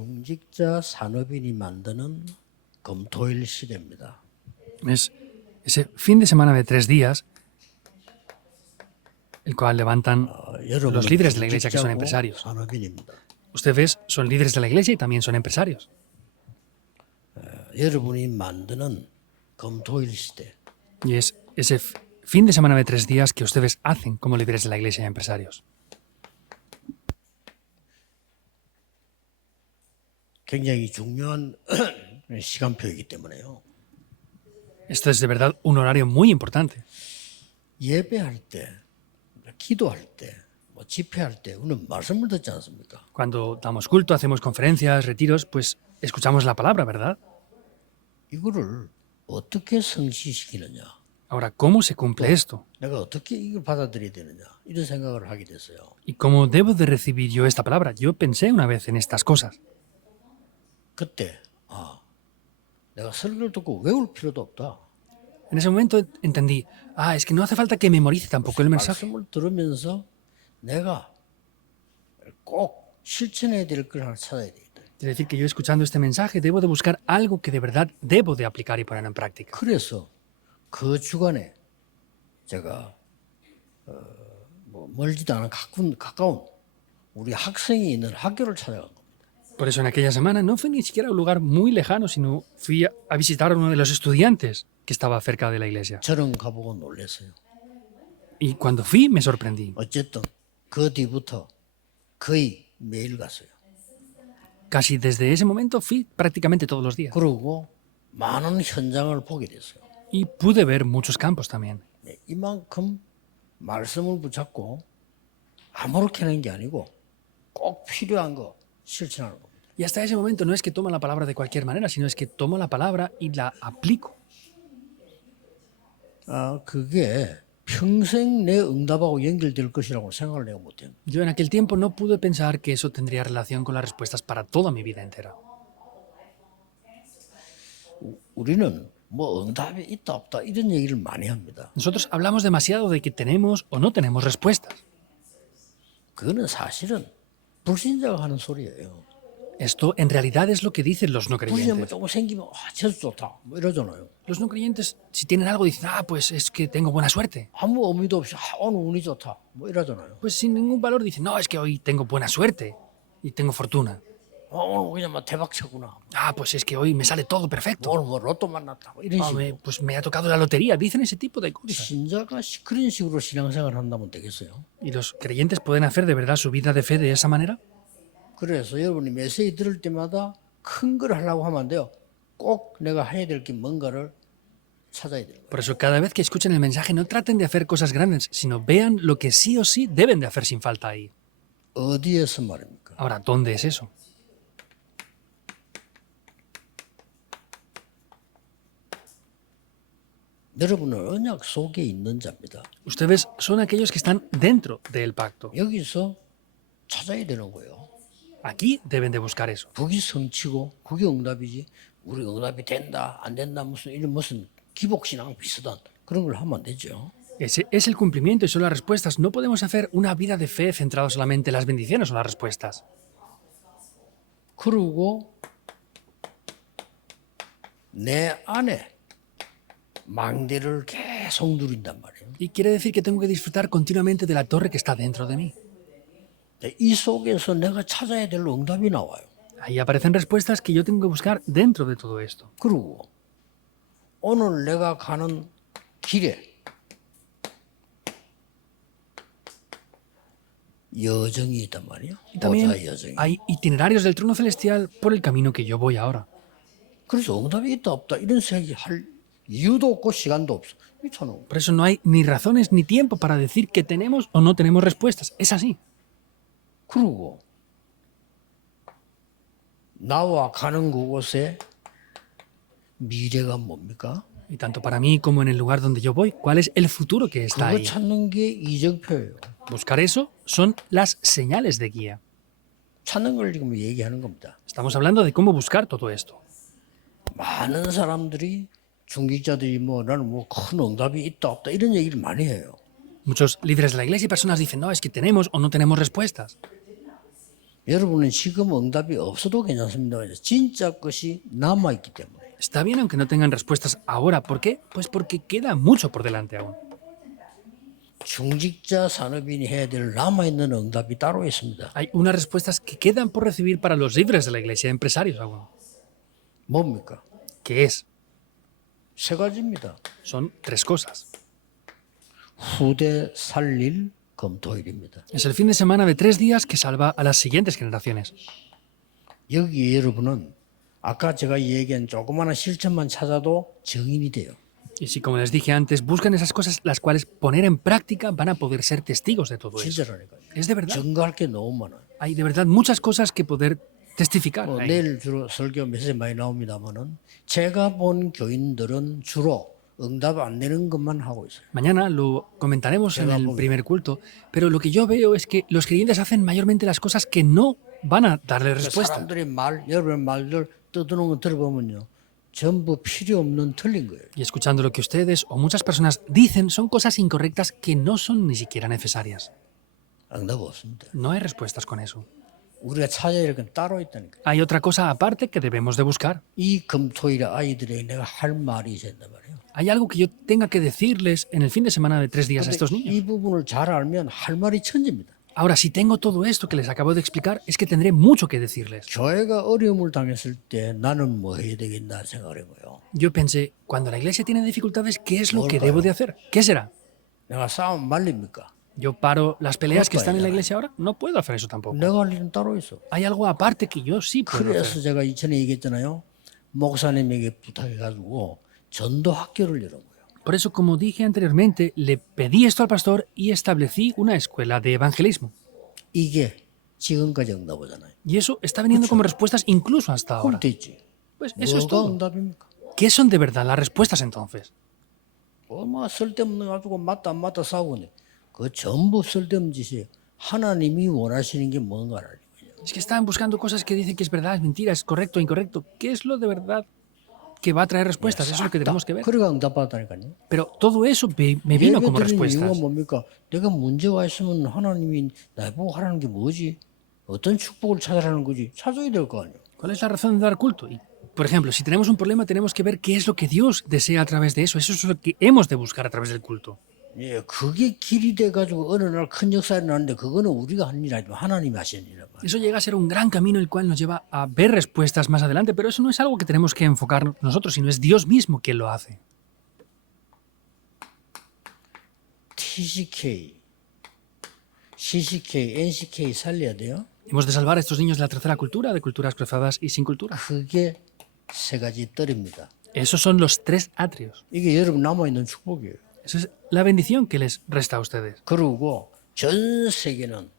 중직자 산업인이 만드는 금토일 시대입니다. Es ese fin de semana de 3 días, el cual levantan 여러분은 los líderes de la iglesia que son 중직자고 empresarios. 산업인입니다. Ustedes son líderes de la iglesia y también son empresarios. 여러분이 만드는 금토일 시대. Y es ese fin de semana de 3 días que ustedes hacen como líderes de la iglesia y empresarios. 굉장히 중요한 시간표이기 때문에요. Esto es de verdad un horario muy importante. 예배할 때, 기도할 때, 집회할 때 우리는 말씀을 듣지 않습니까? Cuando damos culto, hacemos conferencias, retiros, pues escuchamos la palabra, ¿verdad? 이거를 어떻게 성취시키느냐? Ahora, ¿cómo se cumple esto? 내가 어떻게 이걸 받아들여야 되느냐? 이런 생각을 하게 됐어요. ¿Y cómo debo de recibir yo esta palabra? Yo pensé una vez en estas cosas. 그때 내가 설교를 듣고 외울 필요도 없다. En ese momento entendí, es que no hace falta que memorice tampoco el mensaje. 말씀을 들으면서 내가 꼭 실천해야 될 걸 하나 찾아야 되겠다. Es decir, que yo escuchando este mensaje debo de buscar algo que de verdad debo de aplicar y poner en práctica. 그래서 그 주간에 제가 멀지도 않은 가까운 우리 학생이 있는 학교를 찾아간 겁니다. Por eso en aquella semana no fui ni siquiera a un lugar muy lejano, sino fui a visitar a uno de los estudiantes que estaba cerca de la iglesia. 저는 가보고 놀랐어요. Y cuando fui me sorprendí. 어쨌든 그 뒤부터 거의 매일 갔어요. Casi desde ese momento fui prácticamente todos los días. 그리고 많은 현장을 보게 됐어요. Y pude ver muchos campos también. 이만큼 말씀을 붙잡고 아무렇게 하는 게 아니고 꼭 필요한 거 실천하는 겁니다. Y hasta ese momento no es que tomo la palabra de cualquier manera, sino es que tomo la palabra y la aplico. 그게 평생 내 응답하고 연결될 것이라고 생각을 내가 못해요. Yo en aquel tiempo no pude pensar que eso tendría relación con las respuestas para toda mi vida entera. 우리는 뭐 응답이 있다 없다 이런 얘기를 많이 합니다. Nosotros hablamos demasiado de que tenemos o no tenemos respuestas. 그거는 사실은 불신자가 하는 소리예요. Esto en realidad es lo que dicen los no 불신자 뭐 creyentes. 조금 생기면 재수 좋다 뭐 이러잖아요. Los no creyentes, si tienen algo, dicen, pues es que tengo buena suerte. 아무 의미도 없이 오늘 운이 좋다 뭐 이러잖아요. Pues sin ningún valor dicen, no, es que hoy tengo buena suerte y tengo fortuna. 오늘 그냥 막 대박 쳤구나. Pues es que hoy me sale todo perfecto. 오늘 뭐 로또 만났다 뭐 이런 식으로. Pues me ha tocado la lotería. Dicen ese tipo de cosas. 신자가 그런 식으로 신앙생활 한다면 되겠어요? ¿Y los creyentes pueden hacer de verdad su vida de fe de esa manera? 그래서 여러분이 메시지 들을 때마다 큰 걸 하려고 하면 안 돼요. 꼭 내가 해야 될 게 뭔가를 찾아야 되는 거예요. Por eso cada vez que escuchen el mensaje no traten de hacer cosas grandes, sino vean lo que sí o sí deben de hacer sin falta ahí. 어디에서 말입니까? Ahora, ¿dónde es eso? 여러분은 언약 속에 있는 자입니다. Ustedes son aquellos que están dentro del pacto. 여기서 찾아야 되는 거예요. Aquí deben de buscar eso. 그게 성취고 그게 응답이지. 우리 응답이 된다 안 된다 무슨 기복신앙 비슷한 그런 걸 하면 안 되죠. Ese es el cumplimiento y son las respuestas. No podemos hacer una vida de fe centrada solamente en las bendiciones o las respuestas. 그리고 내 안에 망대를 계속 누린단 말이에요. Y quiere decir que tengo que disfrutar continuamente de la torre que está dentro de mí. 이 속에서 내가 찾아야 될 응답이 나와요. Ahí aparecen respuestas que yo tengo que buscar dentro de todo esto. 그리고 오늘 내가 가는 길에 여정이 있단 말이에요. Y también 보좌의 여정이. hay itinerarios del trono celestial por el camino que yo voy ahora. 그래서 응답이 있다 없다 이런 생각이 할 이유도 없고 시간도 없어. 미쳐놓은 Por eso no hay ni razones ni tiempo para decir que tenemos o no tenemos respuestas. Es así. 그리고 나와 가는 그곳에 미래가 뭡니까? Y tanto para mí como en el lugar donde yo voy, ¿cuál es el futuro que está 그거 ahí? 찾는 게 이정표예요. Buscar eso son las señales de guía. 찾는 걸 지금 얘기하는 겁니다. Estamos hablando de cómo buscar todo esto. 많은 사람들이 중직자들이 나는 큰 응답이 있다 없다 이런 얘기를 많이 해요. Muchos líderes de la iglesia y personas dicen, no, es que tenemos o no tenemos respuestas. 여러분은 지금 응답이 없어도 괜찮습니다. 진짜 것이 남아있기 때문에. Está bien aunque no tengan respuestas ahora. ¿Por qué? Pues porque queda mucho por delante aún. 중직자 산업인이 해야 될 남아있는 응답이 따로 있습니다. Hay unas respuestas que quedan por recibir para los líderes de la iglesia, empresarios aún. 뭡니까? ¿Qué es? 세 가지입니다. Son tres cosas. 후대 살릴 금토일입니다. Es el fin de semana de 3 días que salva a las siguientes generaciones. 여기 여러분은 아까 제가 얘기한 조그마한 실천만 찾아도 증인이 돼요. Y si, como les dije antes, buscan esas cosas las cuales poner en práctica, van a poder ser testigos de todo eso. 진짜라니까요. Es de verdad. 증거할 게 너무 많아요. Hay de verdad muchas cosas que poder testificar. ahí. 내일 주로 설교 메시지 많이 나옵니다만은 제가 본 교인들은 주로 응답 안 되는 것만 하고 있어요. Mañana lo comentaremos en el primer culto, pero lo que yo veo es que los creyentes hacen mayormente las cosas que no van a darle respuesta. 사람들이 여러분의 말들 떠드는 거 들어보면요. 전부 필요 없는 틀린 거예요. Y escuchando lo que ustedes o muchas personas dicen, son cosas incorrectas que no son ni siquiera necesarias. 응답 없습니다. No hay respuestas con eso. 우리가 찾아야 될 건 따로 있다니까요. Hay otra cosa aparte que debemos de buscar. 이 금토일에 아이들에게 내가 할 말이 있었단 말이에요. Hay algo que yo tenga que decirles en el fin de semana de 3 días a estos niños. 이 부분을 잘 알면 할 말이 천지입니다. Ahora, si tengo todo esto que les acabo de explicar, es que tendré mucho que decirles. 교회가 어려움을 당했을 때 나는 뭐 해야 되겠나 생각을 해봐요. Yo pensé, cuando la iglesia tiene dificultades, ¿qué es lo que debo de hacer? ¿Qué será? 내가 싸움 말립니까? ¿Yo paro las peleas que están en la iglesia ahora? No puedo hacer eso tampoco. 내가 할 일은 따로 있어. Hay algo aparte que yo sí puedo hacer. 그래서 제가 이전에 얘기했잖아요. 목사님에게 부탁해가지고 전도 학교를 열은 거예요. Por eso, como dije anteriormente, le pedí esto al pastor y establecí una escuela de evangelismo. 이게 지금까지 응답이잖아요. Y eso está viniendo como respuestas incluso hasta ahora. 그럼 됐지. Pues eso es 뭐가 todo. 응답입니까? ¿Qué son de verdad las respuestas entonces? 뭐 쓸데없는 거 가지고 맞다 안 맞다 싸우네. 그 전부 쓸데없는 짓이에요. 하나님이 원하시는 게 뭔가를 알거든요. Es que están buscando cosas que dicen que es verdad, es mentira, es correcto, incorrecto. ¿Qué es lo de verdad que va a traer respuestas? Eso es lo que tenemos que ver. 그래가 응답받았다니까요. Pero todo eso me vino como 예배 드리는 respuestas. 이유가 뭡니까? 내가 문제가 있으면 하나님이 나보고 하라는 게 뭐지? 어떤 축복을 찾으라는 거지? 찾아야 될 거 아니에요. ¿Cuál es la razón de dar culto? Y, por ejemplo, si tenemos un problema, tenemos que ver qué es lo que Dios desea a través de eso. Eso es lo que hemos de buscar a través del culto. 예, 그게 길이 돼가지고 어느 날 큰 역사가 일어나는데 그거는 우리가 하는 일이 아니고 하나님이 하시는 일이란 말이에요. Eso llega a ser un gran camino el cual nos lleva a ver respuestas más adelante, pero eso no es algo que tenemos que enfocar nosotros, sino es Dios mismo quien lo hace. TCK, CCK, NCK 살려야 돼요. Hemos de salvar a estos niños de la tercera cultura, de culturas cruzadas y sin cultura. 그게 세 가지 뜰입니다. Esos son los 3 atrios. 이게 여러분 남아있는 축복이에요. Esa es la bendición que les resta a ustedes. 그리고 전 세계는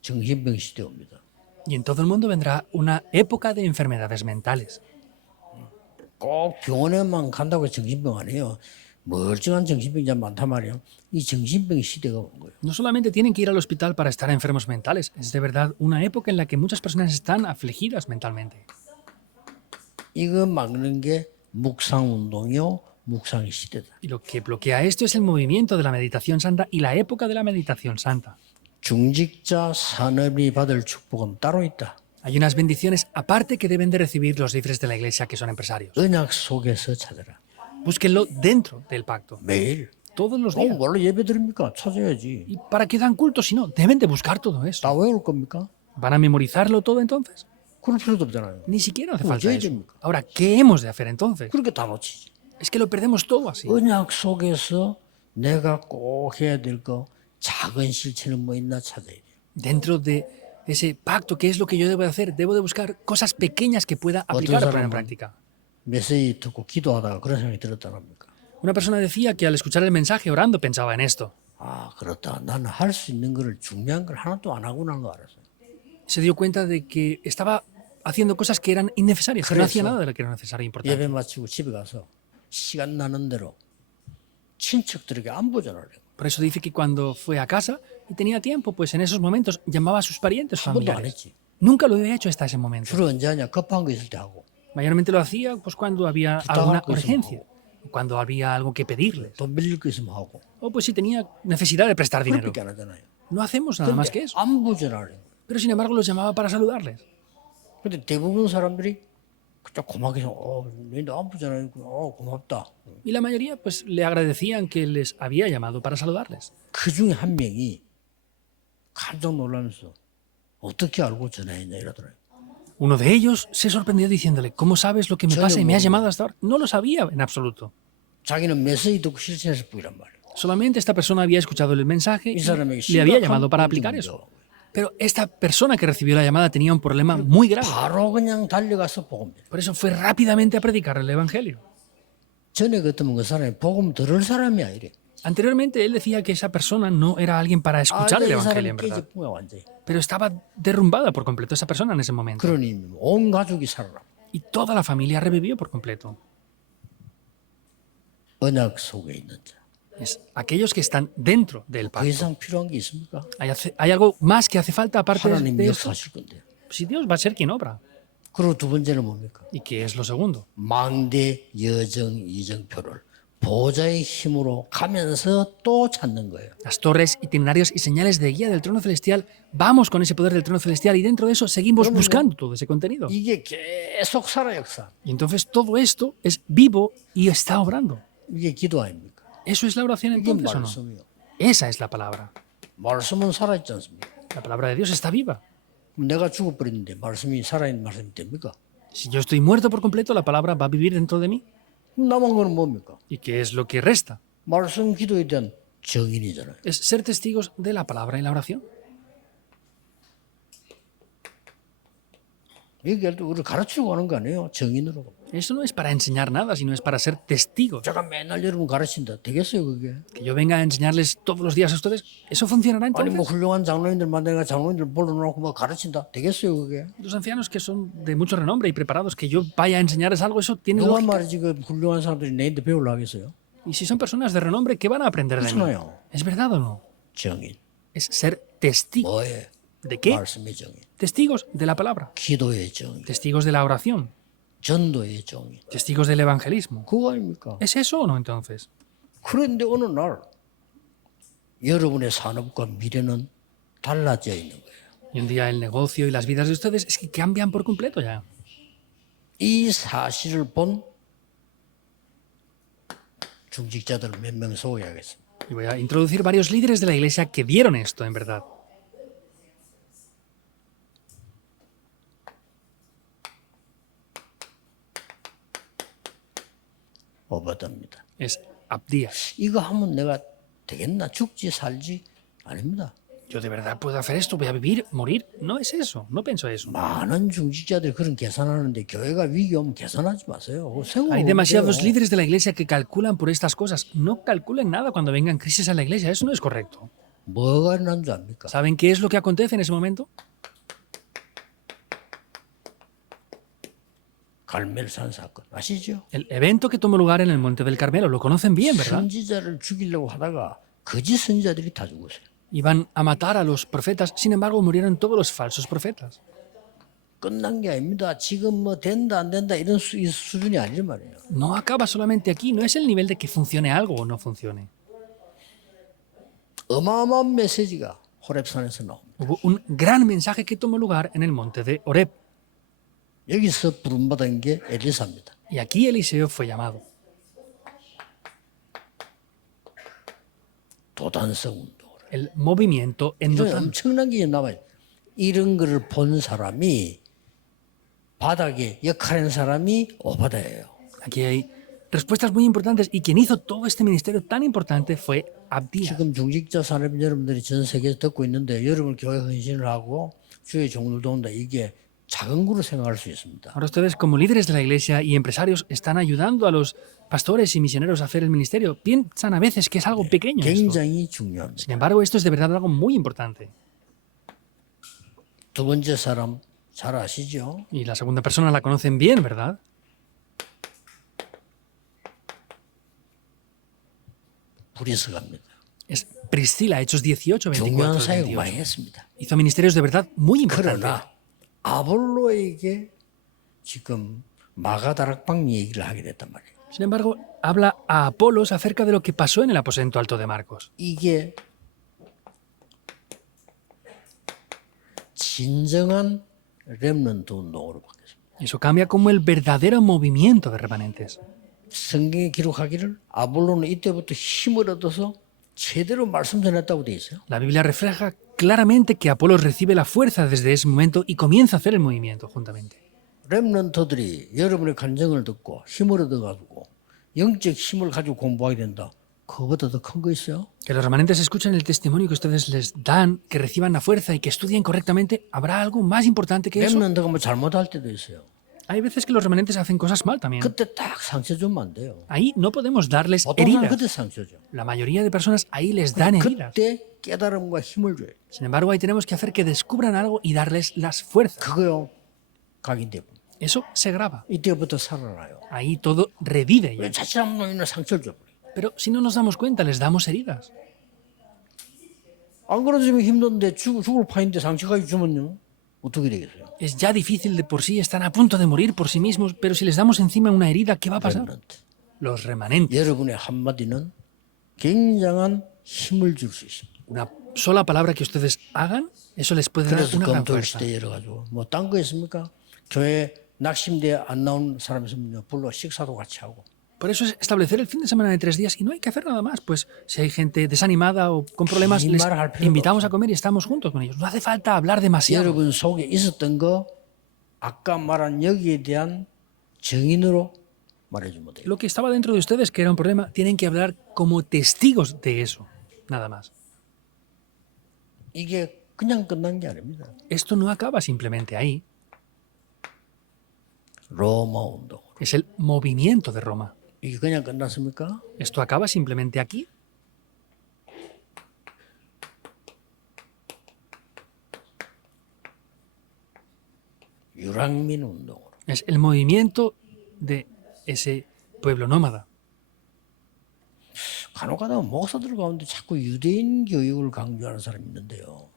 정신병 시대 옵니다. Y en todo el mundo vendrá una época de enfermedades mentales. 꼭 병원에만 간다고 해서 정신병 아니에요. 멀쩡한 정신병자 많단 말이에요. 이 정신병 시대가 온 거예요. No solamente tienen que ir al hospital para estar enfermos mentales, es de verdad una época en la que muchas personas están afligidas mentalmente. 이거 막는 게 묵상운동이요. 묵상 시대다. Y lo que bloquea esto es el movimiento de la meditación santa y la época de la meditación santa. 중직자 산업이 받을 축복은 따로 있다. Hay unas bendiciones aparte que deben de recibir los líderes de la iglesia que son empresarios. 언약 속에서 찾아라. Búsquenlo dentro del pacto, 매일. todos los días. 원래 예배 드립니까? 찾아야지. ¿Y para qué dan culto si no? Deben de buscar todo eso. 다 외울 겁니까? ¿Van a memorizarlo todo entonces? 그럴 필요도 없잖아요. Ni siquiera hace ¿Cómo falta ya eso. 됩니까? Ahora, ¿qué hemos de hacer entonces? 그렇게 다 놓치지. Es que lo perdemos todo así. 언약 속에서 내가 꼭 해야 될 거 작은 실천은 뭐 있나 찾아야 돼요. Dentro de ese pacto, ¿qué es lo que yo debo de hacer? Debo de buscar cosas pequeñas que pueda aplicar o poner en práctica. 메시지 듣고 기도하다가 그런 생각이 들었다는 겁니까? Una persona decía que al escuchar el mensaje orando pensaba en esto. 아, 그렇다. 나는 할 수 있는 거를 중요한 걸 하나도 안 하고 난 거 알았어요. Se dio cuenta de que estaba haciendo cosas que eran innecesarias, que no hacía nada de lo que era necesario e importante. 예배 마치고 집에 가서 시간 나는 대로 친척들에게 안부전화를 해요. Por eso dice que cuando fue a casa y tenía tiempo, pues en esos momentos llamaba a sus parientes 한 번도 안 familiares. 했지. Nunca lo había hecho hasta ese momento. 주로 언제 하냐? 급한 거 있을 때 하고. Mayormente lo hacía pues cuando había alguna urgencia. cuando había algo que pedirles. 돈 빌릴 거 있으면 하고. O pues si tenía necesidad de prestar dinero. 그렇게 안 하잖아요. No hacemos nada más que 근데 eso. 안부 전화를 해요. Pero sin embargo los llamaba para saludarles. 근데 대부분 사람들이 그냥 고맙게 너희도 안부 전화했구나. 고맙다. Y la mayoría pues le agradecían que les había llamado para saludarles. 그 중에 한 명이 깜짝 놀라면서 어떻게 알고 전화했냐 이러더라고요. Uno de ellos se sorprendió diciéndole, ¿cómo sabes lo que me pasa y me has llamado hasta ahora? No lo sabía en absoluto. 자기는 메시지 듣고 실천했을 뿐이란 말이에요. Solamente esta persona había escuchado el mensaje y 이 사람에게 le había 심각한 llamado para 문제가 aplicar eso. Pero esta persona que recibió la llamada tenía un problema muy grave. 바로 그냥 달려가서 복음이에요. Por eso fue rápidamente a predicar el Evangelio. 전에 같으면 그 사람이 복음 들을 사람이 아니래. Anteriormente él decía que esa persona no era alguien para escuchar el 이 Evangelio, 사람이 en verdad. 깨졌구나 완전히. Pero estaba derrumbada por completo esa persona en ese momento. 그러니 온 가족이 살아나. Y toda la familia revivió por completo. 언약 속에 있는 자. Es aquellos que están dentro del 그 pacto. 이상 필요한 게 있습니까? Hay algo más que hace falta aparte 하나님 de eso. 역사하실 건데요. Si Dios va a ser quien obra. 그리고 두 번째는 뭡니까? ¿Y qué es lo segundo? 망대 여정 이정표를 보좌의 힘으로 가면서 또 찾는 거예요. Las torres, itinerarios y señales de guía del trono celestial. Vamos con ese poder del trono celestial y dentro de eso seguimos buscando todo ese contenido. 이게 계속 살아 역사. Y entonces todo esto es vivo y está obrando. 이게 기도 아닙니까? ¿Eso es la oración 이게 entonces o no? 말씀이요. Esa es la palabra. 말씀은 살아있지 않습니까? La palabra de Dios está viva. 그럼 내가 죽어버렸는데 말씀이 살아있는 말씀이 됩니까? Si yo estoy muerto por completo, la palabra va a vivir dentro de mí. 그럼 남은 거는 뭡니까? ¿Y qué es lo que resta? 말씀 기도에 대한 정인이잖아요. Es ser testigos de la palabra y la oración. 이게 우리를 가르치려고 하는 거 아니에요? 정인으로. Eso no es para enseñar nada, sino es para ser testigos. 제가 맨날 여러분 가르친다. 되겠어요 그게? Que yo venga a enseñarles todos los días a ustedes, ¿eso funcionará 아니 entonces? 뭐 훌륭한 장로님들만 내가 장로님들 불러놓고 뭐 가르친다. 되겠어요 그게? Los ancianos que son de mucho renombre y preparados, que yo vaya a enseñarles algo, eso tiene 누가 lógica. 말이지 그 훌륭한 사람들이 내한테 배우려 하겠어요? Y si son personas de renombre, ¿qué van a aprender de mí? 그렇잖아요. ¿Es verdad o no? 정인. Es ser testigos. 뭐에? ¿De qué? 말씀의 정인. Testigos de la palabra. 기도의 정인. Testigos de la oración. 전도의 정인. Testigos del evangelismo. 그거 아닙니까? ¿Es eso o no entonces? 그런데 어느 날 여러분의 산업과 미래는 달라져 있는 거예요. Y un día el negocio y las vidas de ustedes es que cambian por completo ya. 이 사실을 본 중직자들 몇 명 소개하겠습니다. Y voy a introducir varios líderes de la iglesia que vieron esto en verdad. 오바다입니다. Es Abdías. 이거 하면 내가 되겠나? 죽지 살지? 아닙니다. ¿Yo de verdad puedo hacer esto? ¿Voy a vivir? ¿Morir? No es eso. No pienso eso. 많은 중직자들이 그런 계산하는데 교회가 위기 오면 계산하지 마세요. 그거 세우면 Hay 안 demasiados 돼요. líderes de la iglesia que calculan por estas cosas. No calculen nada cuando vengan crisis a la iglesia. Eso no es correcto. 뭐가 일어난 줄 압니까? ¿Saben qué es lo que acontece en ese momento? 갈멜산 사건 아시죠? El evento que tomó lugar en el Monte del Carmelo. Lo conocen bien, ¿verdad? 선지자를 죽이려고 하다가 거짓 선지자들이 다 죽었어요. Iban a matar a los profetas. Sin embargo, murieron todos los falsos profetas. 끝난 게 아닙니다. 지금 뭐 된다 안 된다 이런 이 수준이 아니란 말이에요. No acaba solamente aquí. No es el nivel de que funcione algo o no funcione. 어마어마한 메시지가 호렙산에서 나옵니다. Hubo un gran mensaje que tomó lugar en el monte de Horeb. 여기서 부름받은 게 엘리사입니다. Y aquí Eliseo fue llamado. 도단성 운동을. El movimiento 이런 endotán. 엄청난 게 남아요. 이런 거를 본 사람이 바닥에 역할한 사람이 오바다예요. Aquí hay respuestas muy importantes. Y quien hizo todo este ministerio tan importante fue Abdías. 지금 중직자 산업 여러분들이 전 세계에서 듣고 있는데 여러분 교회 헌신을 하고 주의 종들도 온다. 이게 작은 거로 생각할 수 있습니다. Ahora ustedes, como líderes de la iglesia y empresarios, están ayudando a los pastores y misioneros a hacer el ministerio. Piensan a veces que es algo pequeño esto. 굉장히 중요합니다. Sin embargo, esto es de verdad algo muy importante. 두 번째 사람 잘 아시죠? Y la segunda persona la conocen bien, ¿verdad? 브리스가입니다. Es Priscila, Hechos 18, 중요한 24, 사역을 많이 28. 했습니다. Hizo ministerios de verdad muy importantes. 그러나 아볼로에게 지금 마가다락방 얘기를 하게 됐단 말이에요. Sin embargo, habla a Apolos acerca de lo que pasó en el aposento alto de Marcos. 이게 진정한 렘넌트 운동으로 바뀌었습니다. Y eso cambia como el verdadero movimiento de remanentes. 성경에 기록하기를 아볼로는 이때부터 힘을 얻어서 제대로 말씀 전했다고 돼 있어요. La Biblia refleja claramente que Apolos recibe la fuerza desde ese momento y comienza a hacer el movimiento juntamente. 렘넌트들이 여러분의 간증을 듣고 힘을 얻어가지고 영적 힘을 가지고 공부하게 된다. 그거보다 더 큰 거 있어요? Que los remanentes escuchen el testimonio que ustedes les dan, que reciban la fuerza y que estudien correctamente. ¿Habrá algo más importante que eso? 렘넌트가 뭐 잘못할 때도 있어요. Hay veces que los remanentes hacen cosas mal también. 그때 딱 상처 주면 안 돼요. Ahí no podemos darles 보통 사람 heridas. 그때 상처 줘. La mayoría de personas ahí les dan heridas. 그때 깨달음과 힘을 줘요. Sin embargo, ahí tenemos que hacer que descubran algo y darles las fuerzas. 그거요. 각인돼. Eso se graba. 이때부터 살아나요. Ahí todo revive 왜 ya. 자칫 놈이나 상처를 줘버려. Pero si no nos damos cuenta, les damos heridas. 안 그러지면 힘든데 죽을 판인데 상처까지 주면요. 어떻게 되겠어요? Es ya difícil de por sí, están a punto de morir por sí mismos, pero si les damos encima una herida, ¿qué va a pasar? 렘넌트. Los remanentes. 여러분의 한마디는 굉장한 힘을 줄 수 있습니다. Una sola palabra que ustedes hagan, eso les puede dar 그래서 una gran 검토 fuerza. 시대 열어가지고 뭐 딴 거 있습니까? 교회 낙심대 안 나온 사람 있으면 불러 식사도 같이 하고. Por eso es establecer el fin de semana de 3 días y no hay que hacer nada más. Pues si hay gente desanimada o con problemas, Sin les marcar el invitamos a comer y estamos juntos con ellos. No hace falta hablar demasiado. 여러분 속에 있었던 거 아까 말한 여기에 대한 정인으로 말해주면 돼요. Lo que estaba dentro de ustedes, que era un problema, tienen que hablar como testigos de eso. Nada más. 이게 그냥 끝난 게 아닙니다. Esto no acaba simplemente ahí. 로마 운동. Es el movimiento de Roma. 이게 그냥 끝났습니까? ¿Esto acaba simplemente aquí? 유랑민 운동으로. Es el movimiento de ese pueblo nómada. 간혹가다 목사들 가운데 자꾸 유대인 교육을 강조하는 사람이 있는데요.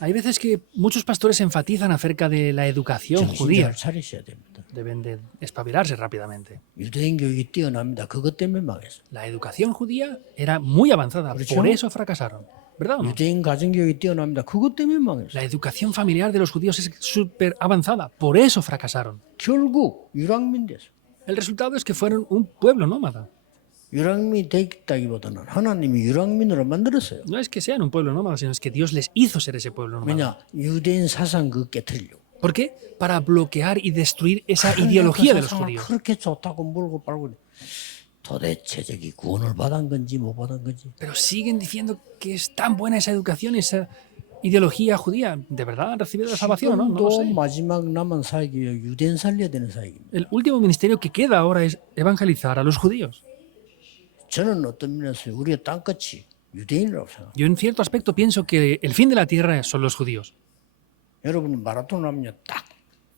Hay veces que muchos pastores enfatizan acerca de la educación 정신 judía. 잘 차리셔야 됩니다. Deben de espabilarse rápidamente. 유대인 교육이 뛰어납니다. 그것 때문에 망했어요. La educación judía era muy avanzada, ¿Verdad? por eso fracasaron. ¿Verdad o no? 유대인 가정교육이 뛰어납니다. 그것 때문에 망했어요. La educación familiar de los judíos es súper avanzada, por eso fracasaron. 결국 유랑민 됐어요. El resultado es que fueron un pueblo nómada. 유랑민이 됐다기보다는 하나님이 유랑민으로 만들었어요. No es que sean un pueblo nómada, sino es que Dios les hizo ser ese pueblo nómada. 왜냐? 유대인 사상 그거 깨뜨리려고. ¿Por qué? Para bloquear y destruir esa 하나님 ideología 그 de los 사상을 judíos. 그렇게 좋다고 물고 빨고 도대체 저기 구원을 받은 건지 못 받은 건지. Pero siguen diciendo que es tan buena esa educación, esa ideología judía. ¿De verdad han recibido la salvación o no? No lo 지금도 sé. 마지막 남은 사역이 유대인 살려야 되는 사역입니다. El último ministerio que queda ahora es evangelizar a los judíos. 저는 어떤 면에서 우리의 땅끝이 유대인이라고 생각합니다. Yo en cierto aspecto pienso que el fin de la tierra son los judíos. 여러분이 마라톤 하면 딱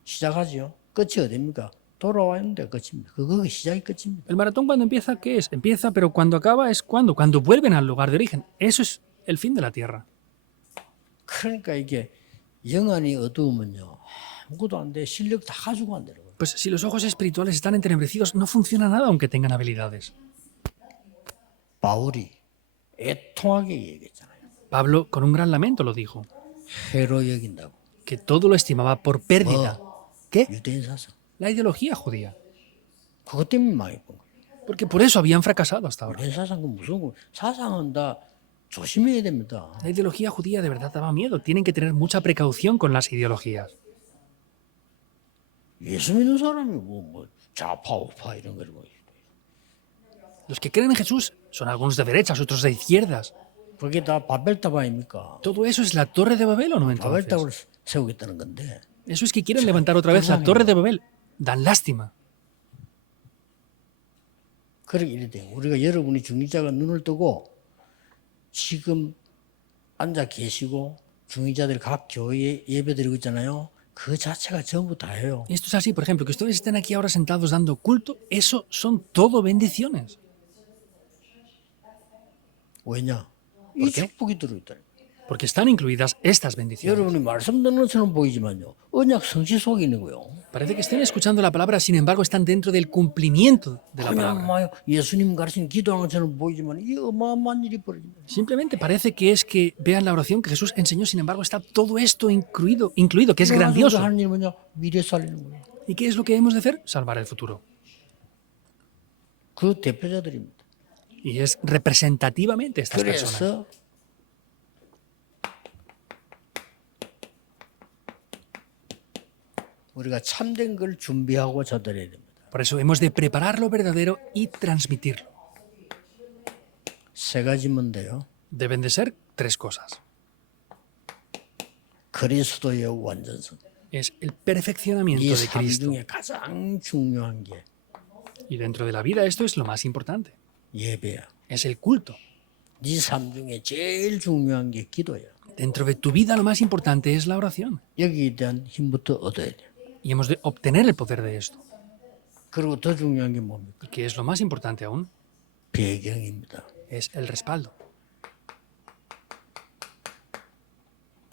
시작하죠. 끝이 어딥니까? 돌아왔는데 끝입니다. 그거 시작이 끝입니다. El maratón cuando empieza, ¿qué es? Empieza, pero cuando acaba es cuando. Cuando vuelven al lugar de origen. Eso es el fin de la tierra. 그러니까 이게 영안이 어두우면요. 아무것도 안 돼. 실력 다 가지고 안 되는 거예요. Pues si los ojos espirituales están entenebrecidos, no funciona nada aunque tengan habilidades. 바울이 애통하게 얘기했잖아요. Pablo, con un gran lamento, lo dijo. 해로 여긴다고. Que todo lo estimaba por pérdida. ¿Qué? 유대인 사상. La ideología judía. 그것 때문에 망했던 거예요. Porque por eso habían fracasado hasta ahora. 유대인 사상 그 무서운 거. 사상은 다 조심해야 됩니다. La ideología judía de verdad daba miedo. Tienen que tener mucha precaución con las ideologías. 예수 믿는 사람이 뭐 좌파 우파 이런 거를 뭐. Los que creen en Jesús son algunos de derechas, otros de izquierdas. 그게 다 바벨탑 아닙니까? ¿Todo eso es la Torre de Babel o no entonces? 바벨탑을 세우겠다는 건데. Eso es que quieren levantar otra vez la Torre de Babel. Dan lástima. 그렇게 이래 돼요. 우리가 여러분이 중직자가 눈을 뜨고 지금 앉아 계시고 중직자들 각 교회에 예배드리고 있잖아요. 그 자체가 전부 다예요. Y esto es así, por ejemplo, que ustedes estén aquí ahora sentados dando culto, eso son todo bendiciones. 왜냐? 이 ¿Por qué? 축복이 들어있다. porque están incluidas estas bendiciones. 여러분이 말씀 듣는 것처럼 보이지만요. 언약 성취 속에 있는 거요. Parece que estén escuchando la palabra, sin embargo están dentro del cumplimiento de la 그냥 palabra. 막 예수님 가르친 기도하는 것처럼 보이지만 이 어마어마한 일이 벌어집니다. Simplemente parece que es que vean la oración que Jesús enseñó, sin embargo está todo esto incluido, que es grandioso. 하는 일 뭐냐? 미래 살리는 거예요. ¿Y qué es lo que hemos de hacer? Salvar el futuro. 그 대표자들입니다. Y es representativamente estas personas. 그래서 우리가 참된 걸 준비하고 전달해야 됩니다. Por eso hemos de preparar lo verdadero y transmitirlo. 세 가지면 돼요. Deben de ser tres cosas. 그리스도의 완전성. Es el perfeccionamiento 이 de 삶 Cristo. 중에 가장 중요한 게 Y dentro de la vida esto es lo más importante. 예배야. Es el culto. 네 삶 중에 제일 중요한 게 기도야. Dentro de tu vida lo más importante es la oración. 여기에 대한 힘부터 얻어야 돼. Y hemos de obtener el poder de esto. 그리고 더 중요한 게 뭡니까? ¿Y qué es lo más importante aún? 배경입니다. Es el respaldo.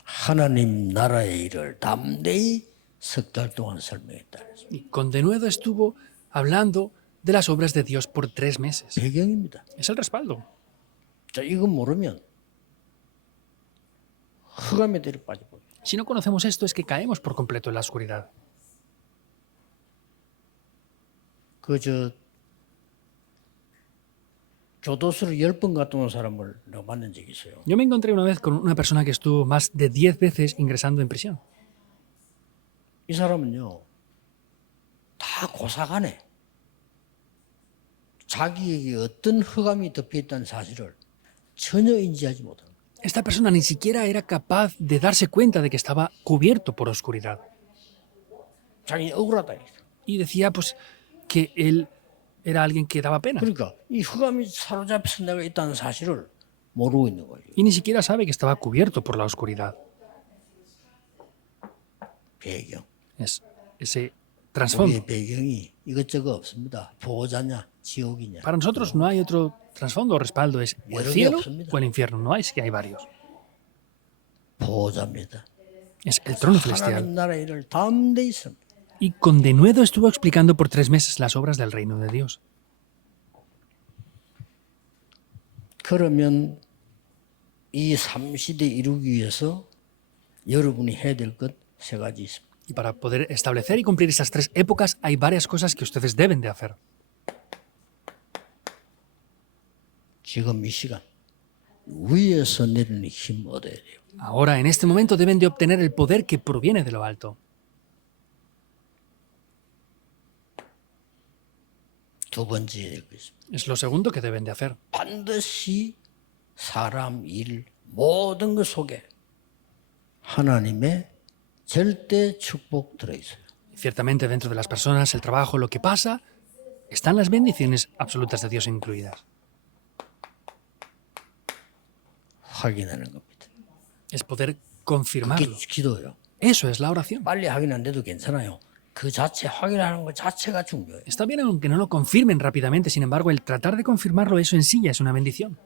하나님 나라의 일을 담대히 석 달 동안 설명했다. Y con denuedo estuvo hablando de las obras de Dios por 3 meses. 배경입니다. Es el respaldo. 자, 이거 모르면 흑암에 들이 빠져버려요. Si no conocemos esto es que caemos por completo en la oscuridad. 교도소를 10번 갔다 온 사람을 내가 만난 적이 있어요. Yo me encontré una vez con una persona que estuvo más de 10 veces ingresando en prisión. 이 사람은요, 다 고사가네. 자기에게 어떤 흑암이 덮여있다는 사실을 전혀 인지하지 못한 거예요. Esta persona ni siquiera era capaz de darse cuenta de que estaba cubierto por oscuridad. 자기 억울하다. Y decía pues que él era alguien que daba pena. 그러니까 이 흑암이 사로잡혀서 내가 있다는 사실을 모르고 있는 거예요. Y ni siquiera sabe que estaba cubierto por la oscuridad. 배경. Es ese trasfondo. 우리의 배경이 이것저것 없습니다. 보호자냐, 지옥이냐. Para nosotros no hay otro trasfondo o respaldo. Es o el cielo o el infierno. No es que hay varios. 보호자입니다. Es el trono celestial. 하나님 나라 일을 담대히 있습니다. Y con denuedo estuvo explicando por 3 meses las obras del reino de Dios. 그러면 이 3시대 이루기 위해서 여러분이 해야 될 것 3가지 있습니다. Y para poder establecer y cumplir esas 3 épocas hay varias cosas que ustedes deben de hacer. 지금 이 시간 위에서 내리는 힘 얻어야 돼요. Ahora, en este momento, deben de obtener el poder que proviene de lo alto. 두 번째 해야 될 것 있습니다. Es lo segundo que deben de hacer. 반드시 사람, 일, 모든 것 속에 하나님의 절대 축복 들어있어요. Ciertamente, dentro de las personas, el trabajo, lo que pasa, están las bendiciones absolutas de Dios incluidas. 확인하는 겁니다. Es poder 그게 confirmarlo. 기도예요. Eso es la oración. 빨리 확인 안 돼도 괜찮아요. 그 자체 확인하는 것 자체가 중요해요. Está bien aunque no lo confirmen rápidamente, sin embargo, el tratar de confirmarlo, eso en sí ya es una bendición.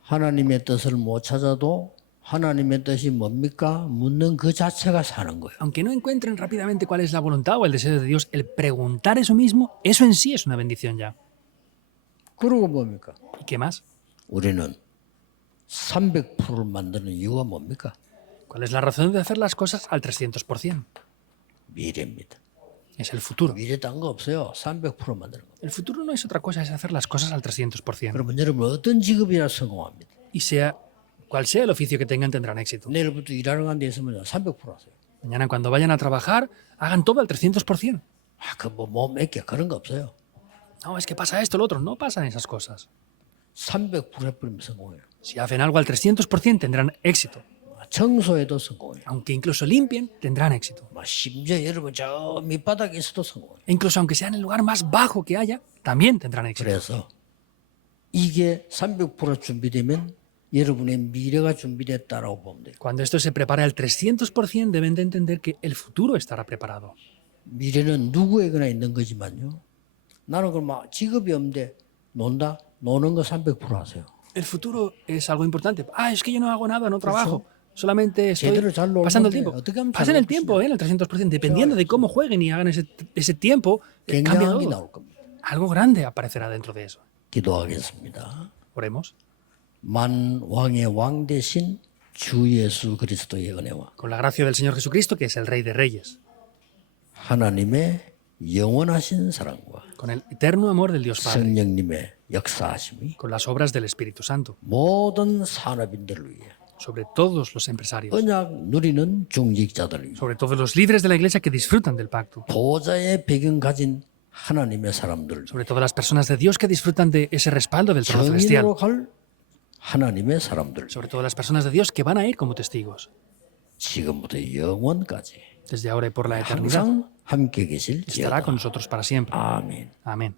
하나님의 뜻을 못 찾아도 하나님의 뜻이 뭡니까? 묻는 그 자체가 사는 거예요. Aunque no encuentren rápidamente cuál es la voluntad o el deseo de Dios, el preguntar eso mismo, eso en sí es una bendición ya. 그리고 뭡니까? ¿Y qué más? 우리는 300%를 만드는 이유가 뭡니까? ¿Cuál es la razón de hacer las cosas al 300%? 미래입니다. Es el futuro. 미래 딴 거 없어요. 300% 만드는 거. El futuro no es otra cosa, es hacer las cosas al 300%. 그러면 여러분 어떤 직업이나 성공합니다. Y sea cual sea el oficio que tengan, tendrán éxito. 내일부터 일하러 가는 데 있으면 300% 하세요. Mañana cuando vayan a trabajar, hagan todo al 300%. 몇 개 그런 거 없어요. No, es que pasa esto, lo otro. No pasan esas cosas. 300% 해버리면 성공해요. Si hacen algo al 300%, tendrán éxito. 청소해도 성공해요. Aunque incluso limpien, tendrán éxito. 심지어 여러분 저 밑바닥에 있어도 성공해요. E incluso aunque sea en el lugar más bajo que haya, también tendrán éxito. 그래서 이게 300% 준비되면 여러분의 미래가 준비됐다라고 보면 돼요. Cuando esto se prepare al 300%, deben de entender que el futuro estará preparado. 미래는 누구에게나 있는 거지만요. 나는 그럼 막 직업이 없는데 논다? 노는 거 300% 하세요. El futuro es algo importante. Ah, es que yo no hago nada, no trabajo. Solamente estoy 제대로 잘 놀면 pasando el 돼. tiempo. 어떻게 하면 잘 Pasen el 놀 tiempo, en el 300%. Dependiendo de cómo jueguen y hagan ese tiempo, cambia 굉장한 게 todo. 나올 겁니다. Algo grande aparecerá dentro de eso. 기도하겠습니다. Oremos. 만 왕의 왕 대신 주 예수 그리스도의 은혜와 Con la gracia del Señor Jesucristo, que es el Rey de Reyes. 하나님의 영원하신 사랑과 Con el eterno amor del Dios Padre. 성령님의 역사하심이 Con las obras del Espíritu Santo. 모든 산업인들을 위해 Sobre todos los empresarios. 언약 누리는 중직자들을 위해 Sobre todos los libres de la Iglesia que disfrutan del pacto. 보좌의 배경 가진 하나님의 사람들 Sobre todas las personas de Dios que disfrutan de ese respaldo del trono celestial. 정인으로 갈 하나님의 사람들 Sobre todas las personas de Dios que van a ir como testigos. 지금부터 영원까지 Desde ahora y por la eternidad. 항상 함께 Estará 계실지어다. con nosotros para siempre. 아멘. Amén.